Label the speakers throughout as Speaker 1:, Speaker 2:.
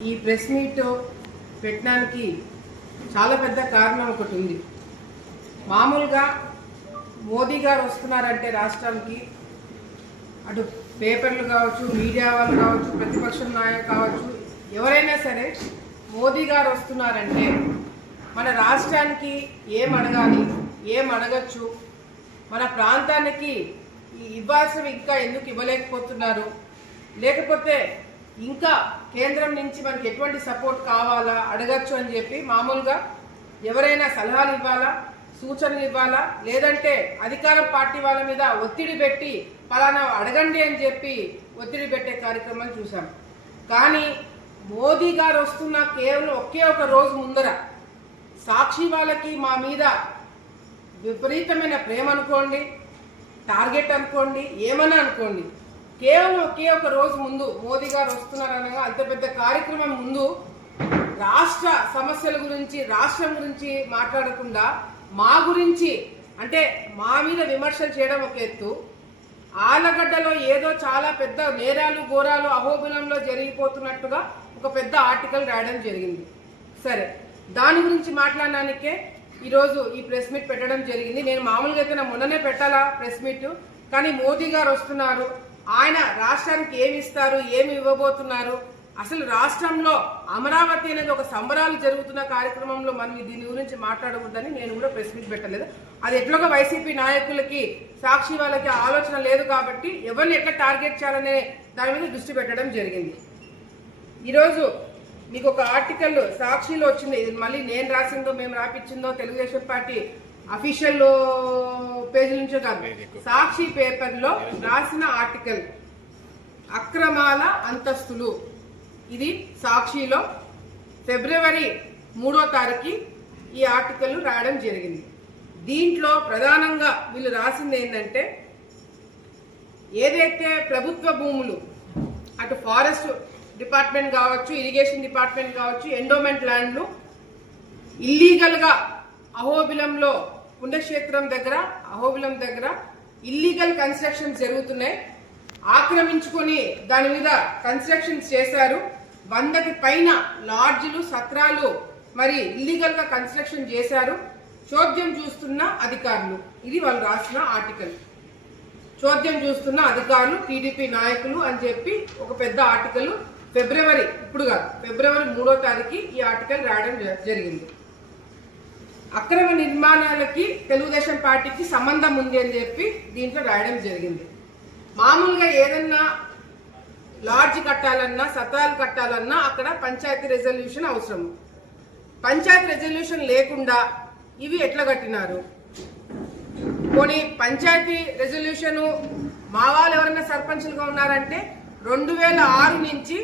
Speaker 1: ఈ press meet పెట్టడానికి చాలా పెద్ద కారణం ఒకటి ఉంది. మామూలుగా మోదీ గారు వస్తున్నారంటే రాష్ట్రానికి అటు పేపర్లు కావచ్చు మీడియా వాళ్ళు కావచ్చు ప్రతిపక్షం నాయకులు కావచ్చు ఎవరైనా సరే మోదీ గారు వస్తున్నారంటే మన రాష్ట్రానికి ఏం అడగాలి ఏం అడగచ్చు? మన ప్రాంతానికి ఈ ఇవ్వాల్సినవి ఇంకా ఎందుకు ఇవ్వలేకపోతున్నారు? లేకపోతే ఇంకా కేంద్రం నుంచి మనకి ఎటువంటి సపోర్ట్ కావాలా అడగచ్చు అని చెప్పి మామూలుగా ఎవరైనా సలహాలు ఇవ్వాలా సూచనలు ఇవ్వాలా లేదంటే అధికార పార్టీ వాళ్ళ మీద ఒత్తిడి పెట్టి పలానా అడగండి అని చెప్పి ఒత్తిడి పెట్టే కార్యక్రమాలు చూసాం కానీ మోదీ గారు వస్తున్న కేవలం ఒకే ఒక రోజు ముందర సాక్షి వాళ్ళకి మా మీద విపరీతమైన ప్రేమ అనుకోండి టార్గెట్ అనుకోండి ఏమన్నా అనుకోండి కేవలం ఒకే ఒక రోజు ముందు మోదీ గారు వస్తున్నారనగా అంత పెద్ద కార్యక్రమం ముందు రాష్ట్ర సమస్యల గురించి రాష్ట్రం గురించి మాట్లాడకుండా మా గురించి అంటే మా మీద విమర్శలు చేయడం ఒక ఎత్తు. ఆలగడ్డలో ఏదో చాలా పెద్ద నేరాలు ఘోరాలు అహోబిలంలో జరిగిపోతున్నట్టుగా ఒక పెద్ద ఆర్టికల్ రాయడం జరిగింది. సరే దాని గురించి మాట్లాడడానికే ఈరోజు ఈ ప్రెస్ మీట్ పెట్టడం జరిగింది. నేను మామూలుగా అయితే నా మొన్ననే పెట్టాలా ప్రెస్ మీట్? కానీ మోదీ గారు వస్తున్నారు. ఆయన రాష్ట్రానికి ఏమి ఇస్తారు ఏమి ఇవ్వబోతున్నారు? అసలు రాష్ట్రంలో అమరావతి అనేది ఒక సంబరాలు జరుగుతున్న కార్యక్రమంలో మనం దీని గురించి మాట్లాడకూడదని నేను కూడా ప్రెస్ మీట్ పెట్టలేదు. అది ఎట్లాగో వైసీపీ నాయకులకి సాక్షి వాళ్ళకి ఆలోచన లేదు కాబట్టి ఎవరిని ఎట్లా టార్గెట్ చేయాలనే దాని మీద దృష్టి పెట్టడం జరిగింది. ఈరోజు మీకు ఒక ఆర్టికల్ సాక్షిలో వచ్చింది. ఇది మళ్ళీ నేను రాసిందో మేము రాపించిందో తెలుగుదేశం పార్టీ అఫీషియల్ పేజీ నుంచో కాదు. సాక్షి పేపర్లో రాసిన ఆర్టికల్ అక్రమాల అంతస్తులు. ఇది సాక్షిలో ఫిబ్రవరి మూడో తారీఖు ఈ ఆర్టికల్ రాయడం జరిగింది. దీంట్లో ప్రధానంగా వీళ్ళు రాసింది ఏంటంటే ఏదైతే ప్రభుత్వ భూములు అటు ఫారెస్ట్ డిపార్ట్మెంట్ కావచ్చు ఇరిగేషన్ డిపార్ట్మెంట్ కావచ్చు ఎండోమెంట్ ల్యాండ్లు ఇల్లీగల్గా అహోబిలంలో పుణ్యక్షేత్రం దగ్గర అహోబిలం దగ్గర ఇల్లీగల్ కన్స్ట్రక్షన్స్ జరుగుతున్నాయి. ఆక్రమించుకొని దాని మీద కన్స్ట్రక్షన్స్ చేశారు. వందకి పైన లాడ్జ్లు సత్రాలు మరి ఇల్లీగల్గా కన్స్ట్రక్షన్ చేశారు. చోద్యం చూస్తున్న అధికారులు. ఇది వాళ్ళు రాసిన ఆర్టికల్. చోద్యం చూస్తున్న అధికారులు టీడీపీ నాయకులు అని చెప్పి ఒక పెద్ద ఆర్టికల్. ఫిబ్రవరి ఇప్పుడు కాదు ఫిబ్రవరి మూడో తారీఖు ఈ ఆర్టికల్ రాయడం జ- జరిగింది. అక్రమ నిర్మాణాలకి తెలుగుదేశం పార్టీకి సంబంధం ఉంది అని చెప్పి దీంట్లో రాయడం జరిగింది. మామూలుగా ఏదన్నా లాడ్జ్ కట్టాలన్నా సతాలు కట్టాలన్నా అక్కడ పంచాయతీ రెజల్యూషన్ అవసరం. పంచాయతీ రెజల్యూషన్ లేకుండా ఇవి ఎట్లా కట్టినారు? పోనీ పంచాయతీ రెజల్యూషను మా వాళ్ళు ఎవరైనా సర్పంచులుగా ఉన్నారంటే రెండు వేల ఆరు నుంచి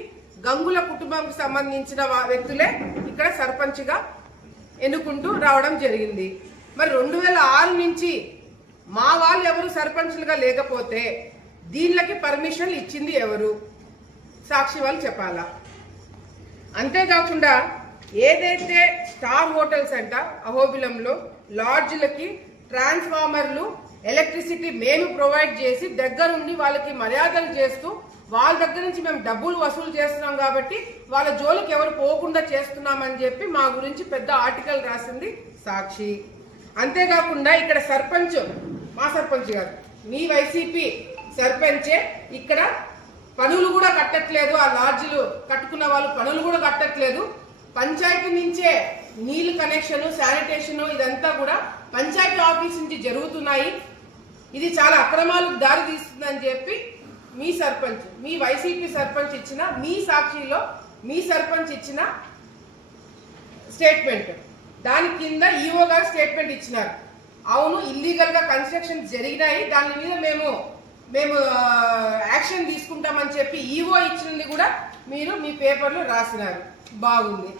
Speaker 1: గంగుల కుటుంబంకు సంబంధించిన వ్యక్తులే ఇక్కడ సర్పంచ్గా ఎన్నుకుంటూ రావడం జరిగింది. మరి రెండు వేల ఆరు నుంచి మా వాళ్ళు ఎవరు సర్పంచులుగా లేకపోతే దీనిలకి పర్మిషన్ ఇచ్చింది ఎవరు? సాక్షి వాళ్ళు చెప్పాలా? అంతేకాకుండా ఏదైతే స్టార్ హోటల్స్ అంట అహోబిలంలో లాడ్జ్లకి ట్రాన్స్ఫార్మర్లు ఎలక్ట్రిసిటీ మేము ప్రొవైడ్ చేసి దగ్గరుండి వాళ్ళకి మర్యాదలు చేస్తూ వాళ్ళ దగ్గర నుంచి మేము డబ్బులు వసూలు చేస్తున్నాం కాబట్టి వాళ్ళ జోలికి ఎవరు పోకుండా చేస్తున్నామని చెప్పి మా గురించి పెద్ద ఆర్టికల్ రాసింది సాక్షి. అంతేకాకుండా ఇక్కడ సర్పంచ్ మా సర్పంచ్ గారు మీ వైసీపీ సర్పంచే ఇక్కడ పనులు కూడా కట్టట్లేదు. ఆ లాడ్జీలు కట్టుకున్న వాళ్ళు పనులు కూడా కట్టట్లేదు. పంచాయతీ నుంచే నీళ్ళు కనెక్షన్ శానిటేషన్ ఇదంతా కూడా పంచాయతీ ఆఫీస్ నుంచి జరుగుతున్నాయి. ఇది చాలా అక్రమాలకు దారి తీస్తుందని చెప్పి మీ సర్పంచ్ మీ వైసీపీ సర్పంచ్ ఇచ్చిన మీ సాక్షిలో మీ సర్పంచ్ ఇచ్చిన స్టేట్మెంట్. దాని కింద ఈఓ గారు స్టేట్మెంట్ ఇచ్చినారు. అవును ఇల్లీగల్గా కన్స్ట్రక్షన్ జరిగినాయి. దాని మీద మేము మేము యాక్షన్ తీసుకుంటామని చెప్పి ఈఓ ఇచ్చినది కూడా మీరు మీ పేపర్లో రాసినారు. బాగుంది.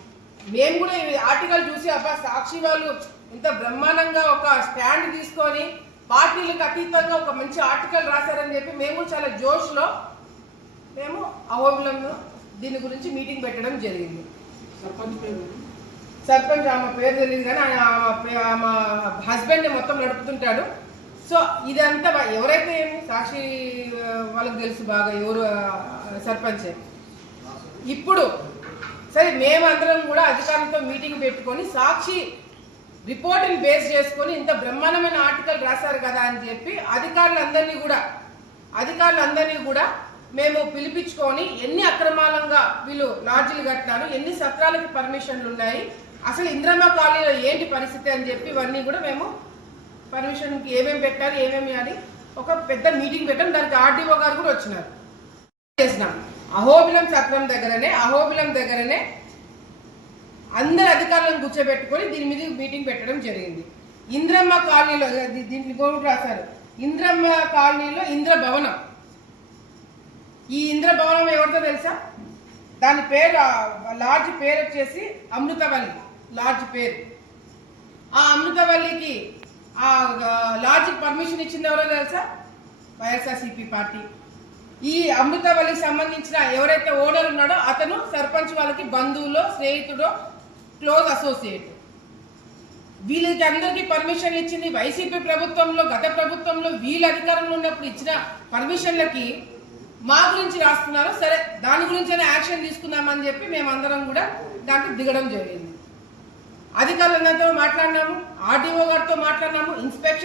Speaker 1: మేము కూడా ఆర్టికల్ చూసి అబ్బా సాక్షి వాళ్ళు ఇంత బ్రహ్మాండంగా ఒక స్టాండ్ తీసుకొని పార్టీలకు అతీతంగా ఒక మంచి ఆర్టికల్ రాశారని చెప్పి మేము చాలా జోష్లో మేము అహోబిలంలో దీని గురించి మీటింగ్ పెట్టడం జరిగింది. సర్పంచ్ ఆమె పేరు తెలియదు కానీ ఆయన ఆమె హస్బెండ్ మొత్తం నడుపుతుంటాడు. సో ఇదంతా ఎవరైతే ఏమి సాక్షి వాళ్ళకి తెలుసు బాగా ఎవరు సర్పంచ్. ఇప్పుడు సరే మేమందరం కూడా అధికారులతో మీటింగ్ పెట్టుకొని సాక్షి రిపోర్ట్ని బేస్ చేసుకొని ఇంత బ్రహ్మాండమైన ఆర్టికల్ రాశారు కదా అని చెప్పి అధికారులందరినీ కూడా అధికారులందరినీ కూడా మేము పిలిపించుకొని ఎన్ని అక్రమాలంగా వీళ్ళు లాడ్జీలు కట్టినారు ఎన్ని సత్రాలకు పర్మిషన్లు ఉన్నాయి అసలు ఇంద్రమ్మ కాలనీలో ఏంటి పరిస్థితి అని చెప్పి ఇవన్నీ కూడా మేము పర్మిషన్కి ఏమేమి పెట్టారు ఏమేమి అని ఒక పెద్ద మీటింగ్ పెట్టాం. దానికి ఆర్డీఓ గారు కూడా వచ్చినారు. చేసినాం. అహోబిలం సత్రం దగ్గరనే అహోబిలం దగ్గరనే అందరు అధికారులను కూర్చోబెట్టుకొని దీని మీద మీటింగ్ పెట్టడం జరిగింది. ఇంద్రమ్మ కాలనీలో దీన్ని కూడా రాశారు. ఇంద్రమ్మ కాలనీలో ఇంద్ర భవనం ఈ ఇంద్ర భవనం ఎవరితో తెలుసా? దాని పేరు లార్జ్ పేరు వచ్చేసి అమృతవల్లి లార్జ్ పేరు. ఆ అమృతవల్లికి ఆ లార్జ్కి పర్మిషన్ ఇచ్చింది ఎవరో తెలుసా? YSRCP party. ఈ అమృతవల్లికి సంబంధించిన ఎవరైతే ఓనర్ ఉన్నాడో అతను సర్పంచ్ వాళ్ళకి బంధువులో స్నేహితుడో క్లోజ్ అసోసియేట్. వీళ్ళకి అందరికీ పర్మిషన్లు ఇచ్చింది వైసీపీ ప్రభుత్వంలో గత ప్రభుత్వంలో వీళ్ళ అధికారంలో ఉన్నప్పుడు ఇచ్చిన పర్మిషన్లకి మా గురించి రాస్తున్నారు. సరే దాని గురించైనా యాక్షన్ తీసుకుందామని చెప్పి మేమందరం కూడా దాంట్లో దిగడం జరిగింది. అధికారులందరితో మాట్లాడినాము ఆర్డీఓ గారితో మాట్లాడినాము ఇన్స్పెక్షన్